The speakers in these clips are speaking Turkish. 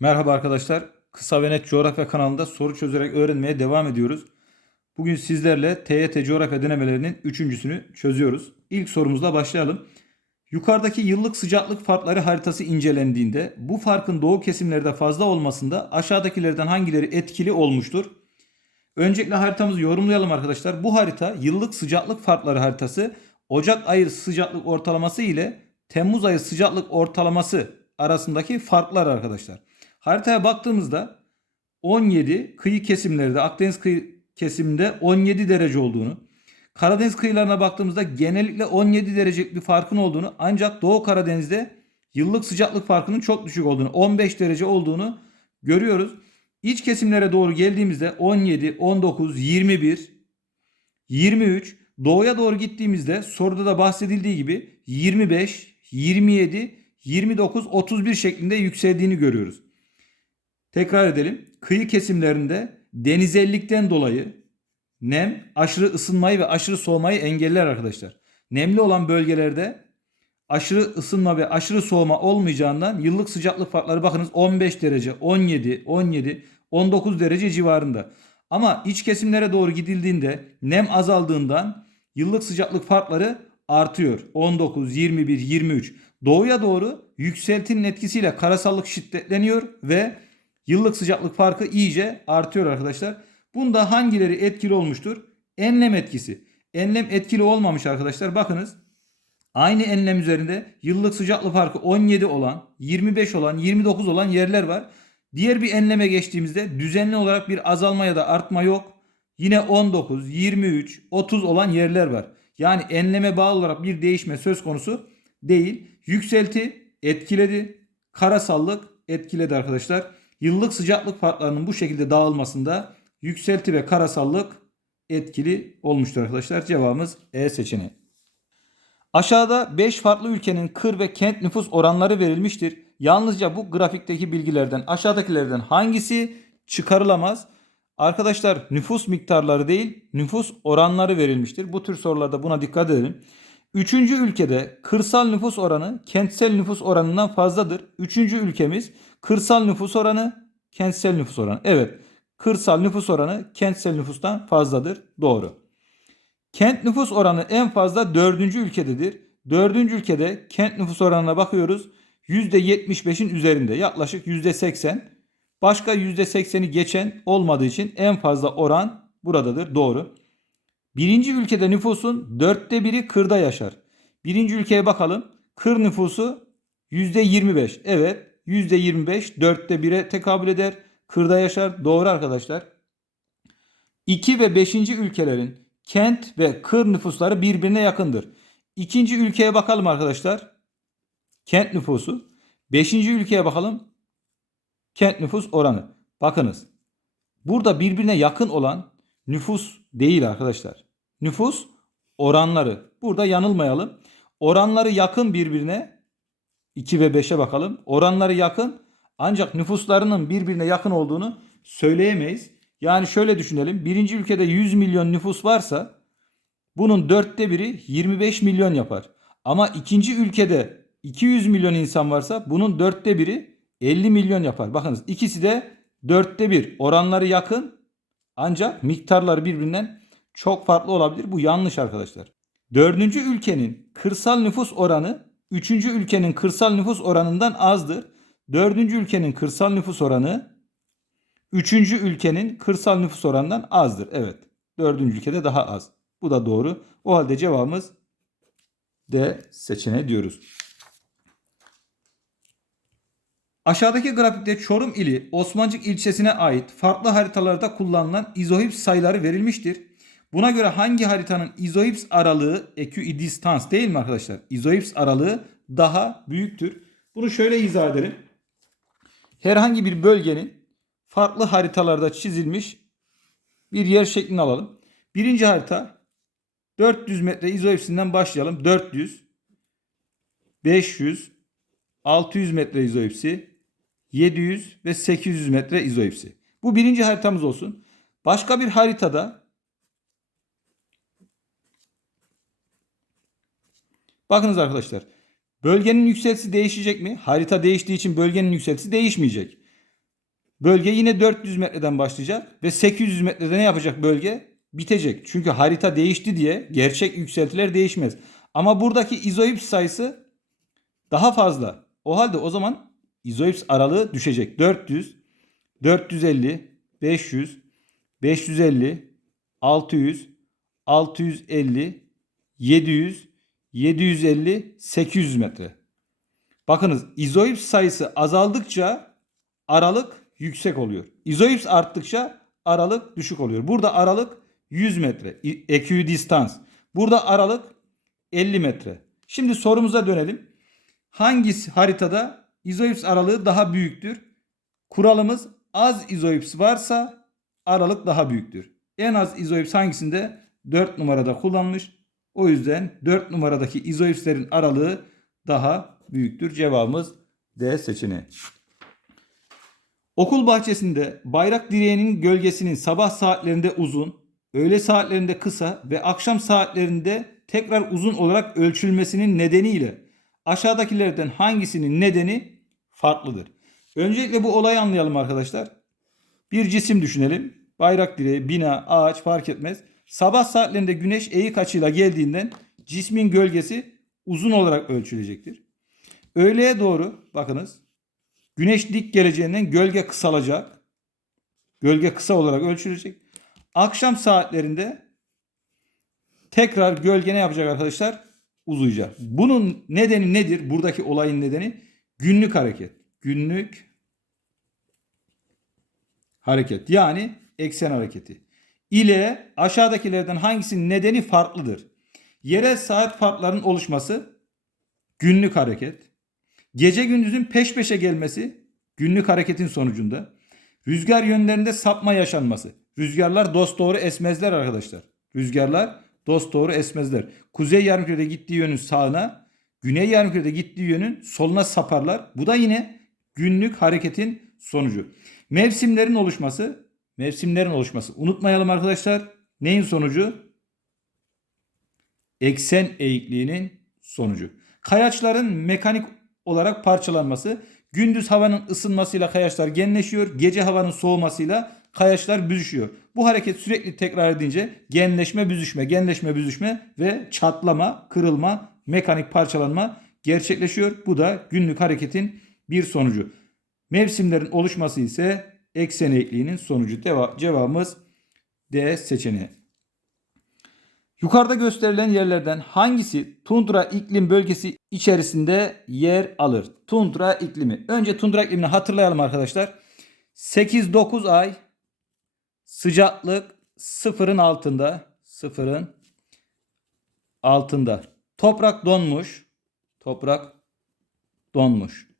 Merhaba arkadaşlar. Kısa ve net coğrafya kanalında soru çözerek öğrenmeye devam ediyoruz. Bugün sizlerle TYT coğrafya denemelerinin üçüncüsünü çözüyoruz. İlk sorumuzla başlayalım. Yukarıdaki yıllık sıcaklık farkları haritası incelendiğinde bu farkın doğu kesimlerde fazla olmasında aşağıdakilerden hangileri etkili olmuştur? Öncelikle haritamızı yorumlayalım arkadaşlar. Bu harita yıllık sıcaklık farkları haritası Ocak ayı sıcaklık ortalaması ile Temmuz ayı sıcaklık ortalaması arasındaki farklar arkadaşlar. Haritaya baktığımızda 17 kıyı kesimlerde Akdeniz kıyı kesiminde 17 derece olduğunu, Karadeniz kıyılarına baktığımızda genellikle 17 derecelik bir farkın olduğunu ancak Doğu Karadeniz'de yıllık sıcaklık farkının çok düşük olduğunu, 15 derece olduğunu görüyoruz. İç kesimlere doğru geldiğimizde 17, 19, 21, 23, doğuya doğru gittiğimizde soruda da bahsedildiği gibi 25, 27, 29, 31 şeklinde yükseldiğini görüyoruz. Tekrar edelim. Kıyı kesimlerinde denizellikten dolayı nem aşırı ısınmayı ve aşırı soğumayı engeller arkadaşlar. Nemli olan bölgelerde aşırı ısınma ve aşırı soğuma olmayacağından yıllık sıcaklık farkları bakınız 15 derece, 17, 17, 19 derece civarında. Ama iç kesimlere doğru gidildiğinde nem azaldığından yıllık sıcaklık farkları artıyor. 19, 21, 23. Doğuya doğru yükseltinin etkisiyle karasallık şiddetleniyor ve yıllık sıcaklık farkı iyice artıyor arkadaşlar. Bunda hangileri etkili olmuştur? Enlem etkisi. Enlem etkili olmamış arkadaşlar. Bakınız aynı enlem üzerinde yıllık sıcaklık farkı 17 olan, 25 olan, 29 olan yerler var. Diğer bir enleme geçtiğimizde düzenli olarak bir azalma ya da artma yok. Yine 19, 23, 30 olan yerler var. Yani enleme bağlı olarak bir değişme söz konusu değil. Yükselti etkiledi. Karasallık etkiledi arkadaşlar. Yıllık sıcaklık farklarının bu şekilde dağılmasında yükselti ve karasallık etkili olmuştur arkadaşlar. Cevabımız E seçeneği. Aşağıda 5 farklı ülkenin kır ve kent nüfus oranları verilmiştir. Yalnızca bu grafikteki bilgilerden aşağıdakilerden hangisi çıkarılamaz? Arkadaşlar nüfus miktarları değil nüfus oranları verilmiştir. Bu tür sorularda buna dikkat edelim. Üçüncü ülkede kırsal nüfus oranı kentsel nüfus oranından fazladır. Üçüncü ülkemiz kırsal nüfus oranı kentsel nüfus oranı. Evet kırsal nüfus oranı kentsel nüfustan fazladır. Doğru. Kent nüfus oranı en fazla dördüncü ülkededir. Dördüncü ülkede kent nüfus oranına bakıyoruz. %75'in üzerinde yaklaşık %80. Başka %80'i geçen olmadığı için en fazla oran buradadır. Doğru. Birinci ülkede nüfusun dörtte biri kırda yaşar. Birinci ülkeye bakalım. Kır nüfusu %25. Evet %25 dörtte bire tekabül eder. Kırda yaşar. Doğru arkadaşlar. 2 ve 5. ülkelerin kent ve kır nüfusları birbirine yakındır. İkinci ülkeye bakalım arkadaşlar. Kent nüfusu. Beşinci ülkeye bakalım. Kent nüfus oranı. Bakınız. Burada birbirine yakın olan nüfus değil arkadaşlar. Nüfus oranları. Burada yanılmayalım. Oranları yakın birbirine. 2 ve 5'e bakalım. Oranları yakın ancak nüfuslarının birbirine yakın olduğunu söyleyemeyiz. Yani şöyle düşünelim. Birinci ülkede 100 milyon nüfus varsa bunun dörtte biri 25 milyon yapar. Ama ikinci ülkede 200 milyon insan varsa bunun dörtte biri 50 milyon yapar. Bakınız ikisi de dörtte bir. Oranları yakın ancak miktarları birbirinden çok farklı olabilir. Bu yanlış arkadaşlar. Dördüncü ülkenin kırsal nüfus oranı üçüncü ülkenin kırsal nüfus oranından azdır. Dördüncü ülkenin kırsal nüfus oranı üçüncü ülkenin kırsal nüfus oranından azdır. Evet. Dördüncü ülkede daha az. Bu da doğru. O halde cevabımız D seçeneği diyoruz. Aşağıdaki grafikte Çorum ili Osmancık ilçesine ait farklı haritalarda kullanılan izohips sayıları verilmiştir. Buna göre hangi haritanın izohips aralığı eküidistans değil mi arkadaşlar? İzohips aralığı daha büyüktür. Bunu şöyle izah edelim. Herhangi bir bölgenin farklı haritalarda çizilmiş bir yer şeklini alalım. Birinci harita 400 metre izoipsinden başlayalım. 400, 500, 600 metre izoipsi, 700 ve 800 metre izoipsi. Bu birinci haritamız olsun. Başka bir haritada Bakınız arkadaşlar. Bölgenin yükseltisi değişecek mi? Harita değiştiği için bölgenin yükseltisi değişmeyecek. Bölge yine 400 metreden başlayacak ve 800 metrede ne yapacak bölge? Bitecek. Çünkü harita değişti diye gerçek yükseltiler değişmez. Ama buradaki izoips sayısı daha fazla. O halde o zaman izoips aralığı düşecek. 400, 450, 500, 550, 600, 650, 700, 750, 800 metre. Bakınız izoips sayısı azaldıkça aralık yüksek oluyor. İzoips arttıkça aralık düşük oluyor. Burada aralık 100 metre. Ekvidistans. Burada aralık 50 metre. Şimdi sorumuza dönelim. Hangisi haritada izoips aralığı daha büyüktür? Kuralımız az izoips varsa aralık daha büyüktür. En az izoips hangisinde? 4 numarada kullanmış. O yüzden 4 numaradaki izoipslerin aralığı daha büyüktür. Cevabımız D seçeneği. Okul bahçesinde bayrak direğinin gölgesinin sabah saatlerinde uzun, öğle saatlerinde kısa ve akşam saatlerinde tekrar uzun olarak ölçülmesinin nedeniyle aşağıdakilerden hangisinin nedeni farklıdır? Öncelikle bu olayı anlayalım arkadaşlar. Bir cisim düşünelim. Bayrak direği, bina, ağaç fark etmez. Sabah saatlerinde güneş eğik açıyla geldiğinden cismin gölgesi uzun olarak ölçülecektir. Öğleye doğru bakınız Güneş dik geleceğinden gölge kısalacak. Gölge kısa olarak ölçülecek. Akşam saatlerinde tekrar gölge ne yapacak arkadaşlar? Uzayacak. Bunun nedeni nedir? Buradaki olayın nedeni günlük hareket. Günlük hareket. Yani eksen hareketi. İle aşağıdakilerden hangisinin nedeni farklıdır? Yerel saat farklarının oluşması günlük hareket. Gece gündüzün peş peşe gelmesi günlük hareketin sonucunda. Rüzgar yönlerinde sapma yaşanması. Rüzgarlar dost doğru esmezler arkadaşlar. Rüzgarlar dost doğru esmezler. Kuzey yarımkürede gittiği yönün sağına, güney yarımkürede gittiği yönün soluna saparlar. Bu da yine günlük hareketin sonucu. Mevsimlerin oluşması, mevsimlerin oluşması. Unutmayalım arkadaşlar. Neyin sonucu? Eksen eğikliğinin sonucu. Kayaçların mekanik olarak parçalanması. Gündüz havanın ısınmasıyla kayaçlar genleşiyor. Gece havanın soğumasıyla kayaçlar büzüşüyor. Bu hareket sürekli tekrar edince genleşme, büzüşme, genleşme, büzüşme ve çatlama, kırılma, mekanik parçalanma gerçekleşiyor. Bu da günlük hareketin bir sonucu. Mevsimlerin oluşması ise eksen eğikliğinin sonucu. Deva cevabımız D seçeneği. Yukarıda gösterilen yerlerden hangisi tundra iklim bölgesi içerisinde yer alır? Tundra iklimi. Önce tundra iklimini hatırlayalım arkadaşlar. 8-9 ay sıcaklık sıfırın altında. Sıfırın altında. Toprak donmuş. Toprak donmuş.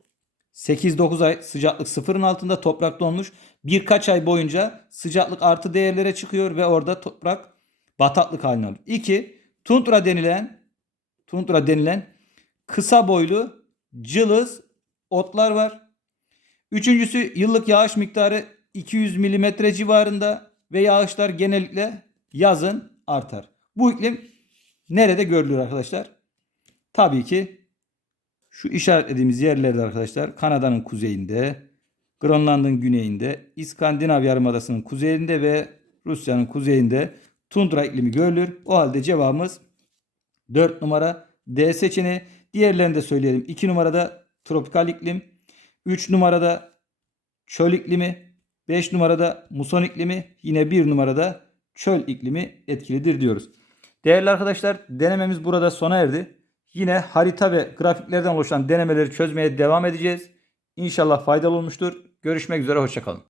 8-9 ay sıcaklık sıfırın altında toprak donmuş. Birkaç ay boyunca sıcaklık artı değerlere çıkıyor ve orada toprak bataklık haline alıyor. İki, tundra denilen tundra denilen kısa boylu cılız otlar var. Üçüncüsü yıllık yağış miktarı 200 milimetre civarında ve yağışlar genellikle yazın artar. Bu iklim nerede görülür arkadaşlar? Tabii ki şu işaretlediğimiz yerlerde arkadaşlar Kanada'nın kuzeyinde, Grönland'ın güneyinde, İskandinav Yarımadası'nın kuzeyinde ve Rusya'nın kuzeyinde tundra iklimi görülür. O halde cevabımız 4 numara D seçeneği. Diğerlerini de söyleyelim. 2 numarada tropikal iklim. 3 numarada çöl iklimi. 5 numarada muson iklimi. Yine 1 numarada çöl iklimi etkilidir diyoruz. Değerli arkadaşlar denememiz burada sona erdi. Yine harita ve grafiklerden oluşan denemeleri çözmeye devam edeceğiz. İnşallah faydalı olmuştur. Görüşmek üzere hoşçakalın.